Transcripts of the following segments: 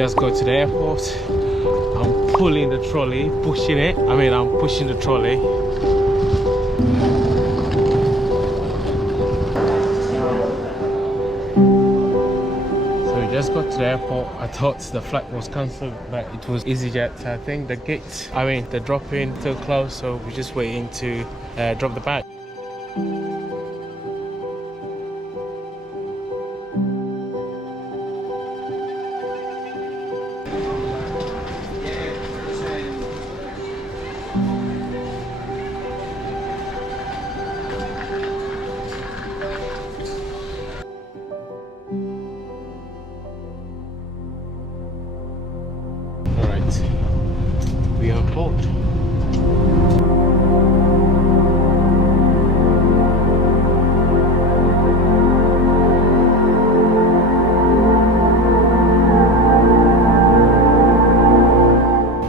just got to the airport. I'm pulling the trolley, pushing it. I'm pushing the trolley. So we just got to the airport. I thought the flight was cancelled, but it was EasyJet. I think the gate, the drop-in still closed, so we're just waiting to drop the bag. We are on board.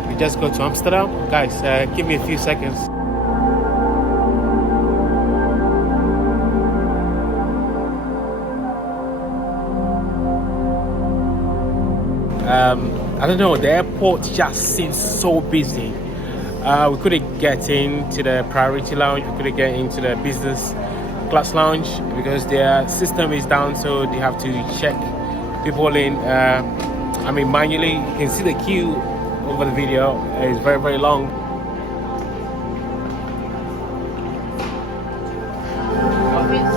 We just go to Amsterdam. Guys, give me a few seconds. I don't know, the airport just seems so busy. We couldn't get into the priority lounge, we couldn't get into the business class lounge because their system is down, so they have to check people in manually. You can see the queue over the video. It's very, very long.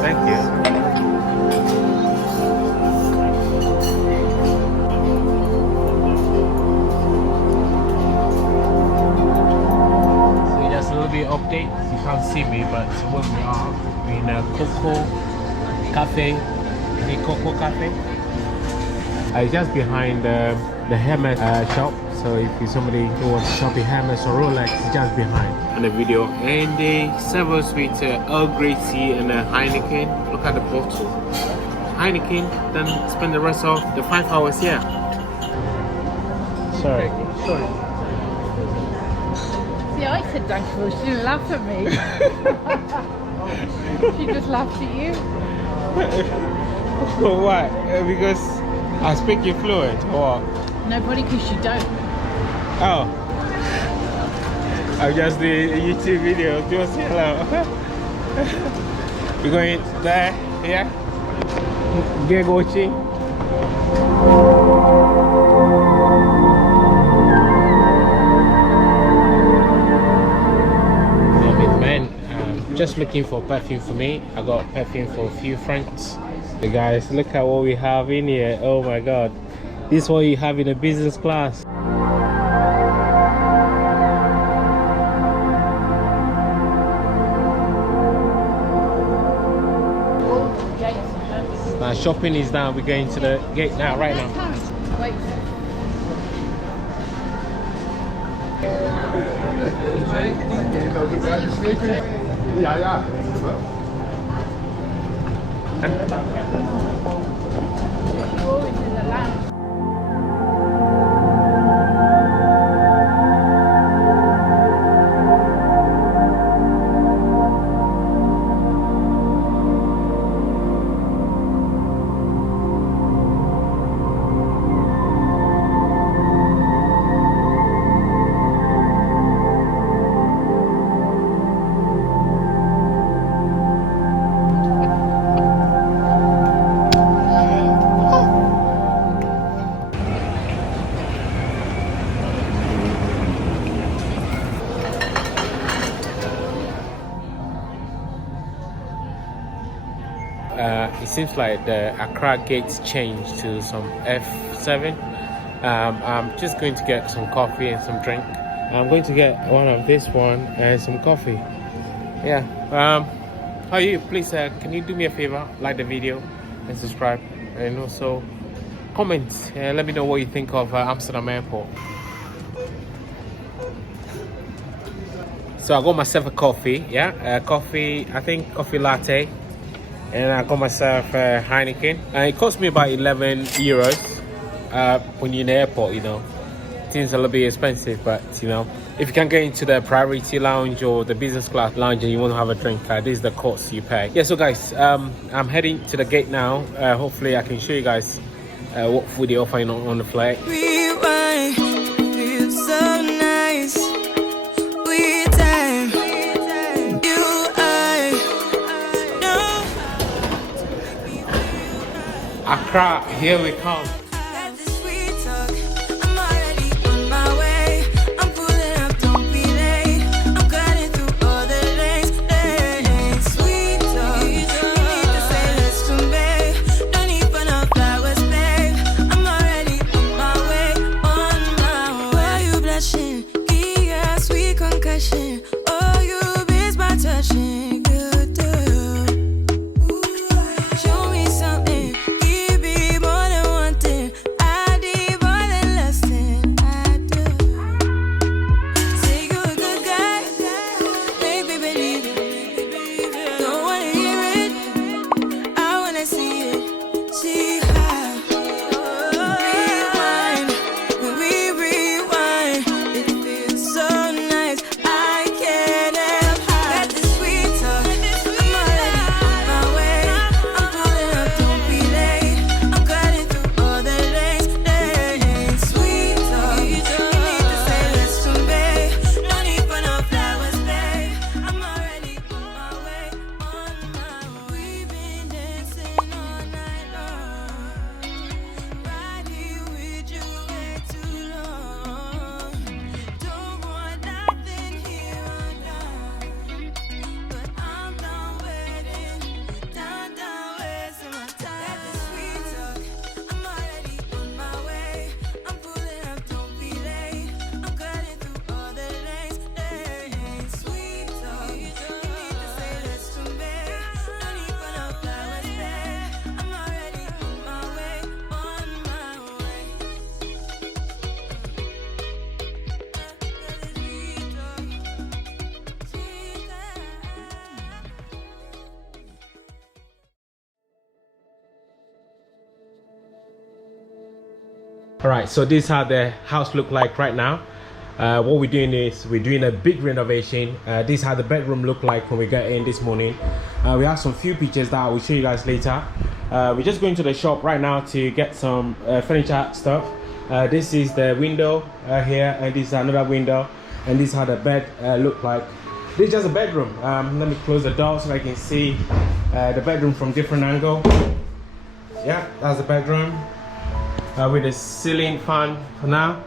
Thank you. Update, you can't see me, but where we are, we're in a Coco Cafe, the Coco Cafe. It's just behind the Hermes shop, so if you're somebody who wants to shop in Hermes or Rolex, it's just behind. On the video, and they serve us with Earl Grey tea and a Heineken. Look at the bottle. Heineken, then spend the rest of the 5 hours here. Sorry. See, I said thankful. She didn't laugh at me. She just laughed at you. Why? Because I speak fluent or what? Nobody, because you don't. Oh. I just did a YouTube video. Just hello. We're going there, yeah? Get watching. Just looking for perfume for me. I got perfume for a few friends. Hey guys, look at what we have in here. Oh my god, this is what you have in a business class. Now shopping is down. We're going to the gate now, right now. Wait. Yeah. Always in the lounge. It seems like the Accra gates changed to some F7. I'm just going to get some coffee and some drink. I'm going to get one of this one and some coffee. Yeah. How are you? Please, can you do me a favor? Like the video and subscribe, and also comment. Let me know what you think of Amsterdam Airport. So I got myself a coffee. Yeah, coffee. I think coffee latte. And I got myself a Heineken. It cost me about 11 euros. When you're in the airport, you know, things are a little bit expensive, but you know, if you can get into the priority lounge or the business class lounge and you want to have a drink, this is the cost you pay. Yeah, so guys, I'm heading to the gate now. Hopefully I can show you guys what food they offer on the flight. Accra, here we come. Alright, so this is how the house look like right now. What we're doing is we're doing a big renovation. This is how the bedroom looked like when we got in this morning. We have some few pictures that I will show you guys later. We're just going to the shop right now to get some furniture stuff. This is the window here, and this is another window, and this is how the bed look like. This is just a bedroom. Let me close the door so I can see the bedroom from different angle. Yeah, that's the bedroom. With a ceiling fan for now.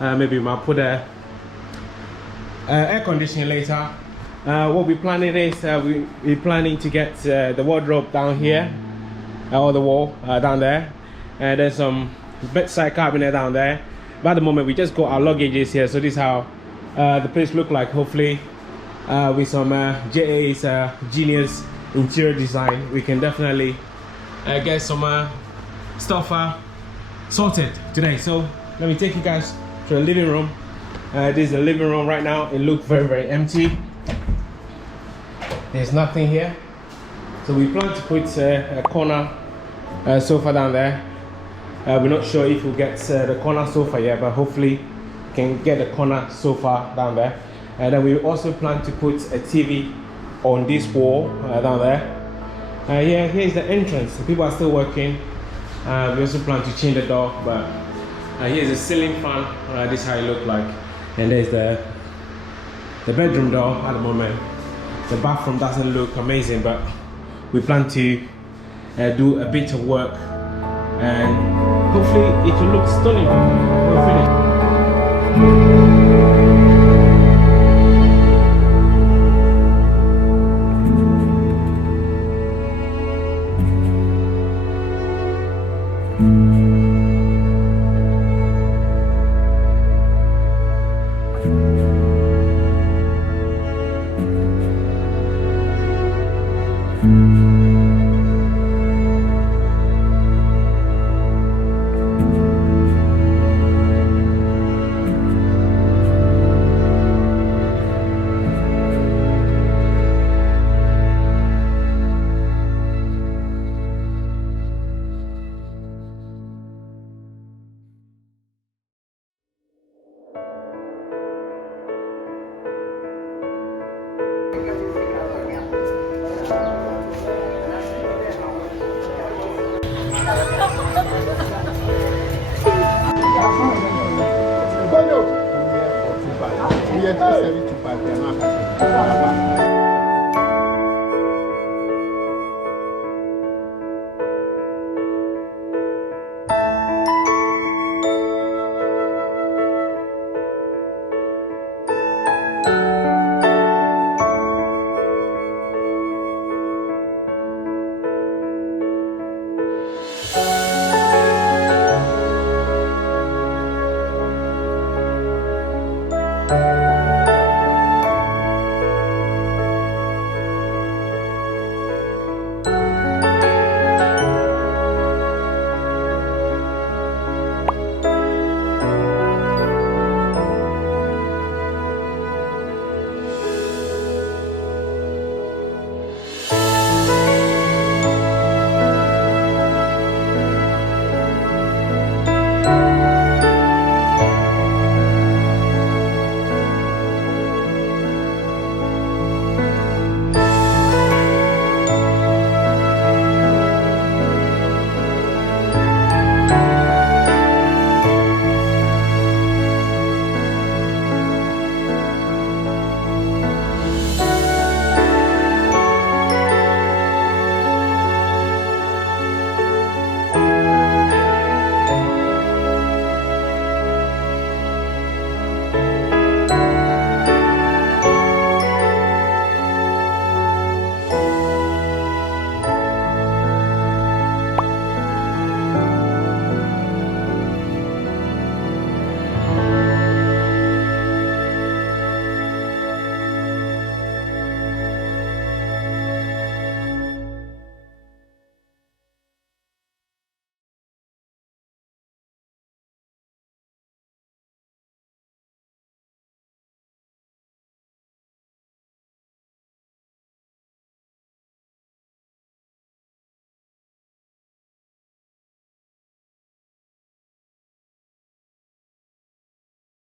Maybe we might put a air conditioning later. What we're planning is we're planning to get the wardrobe down here, or the wall down there, and there's some bedside cabinet down there. But at the moment we just got our luggages here, so this is how the place look like. Hopefully with some JA's genius interior design, we can definitely get some stuff sorted today. So let me take you guys to the living room. This is the living room right now. It looks very empty. There's nothing here, so we plan to put a corner sofa down there. We're not sure if we'll get the corner sofa yet, but hopefully we can get the corner sofa down there. And then we also plan to put a TV on this wall down there. Yeah, here's the entrance. The people are still working. We also plan to change the door, but here's a ceiling fan. This is how it look like, and there's the bedroom door at the moment. The bathroom doesn't look amazing, but we plan to do a bit of work, and hopefully it will look stunning when we're finished. We are 272 5.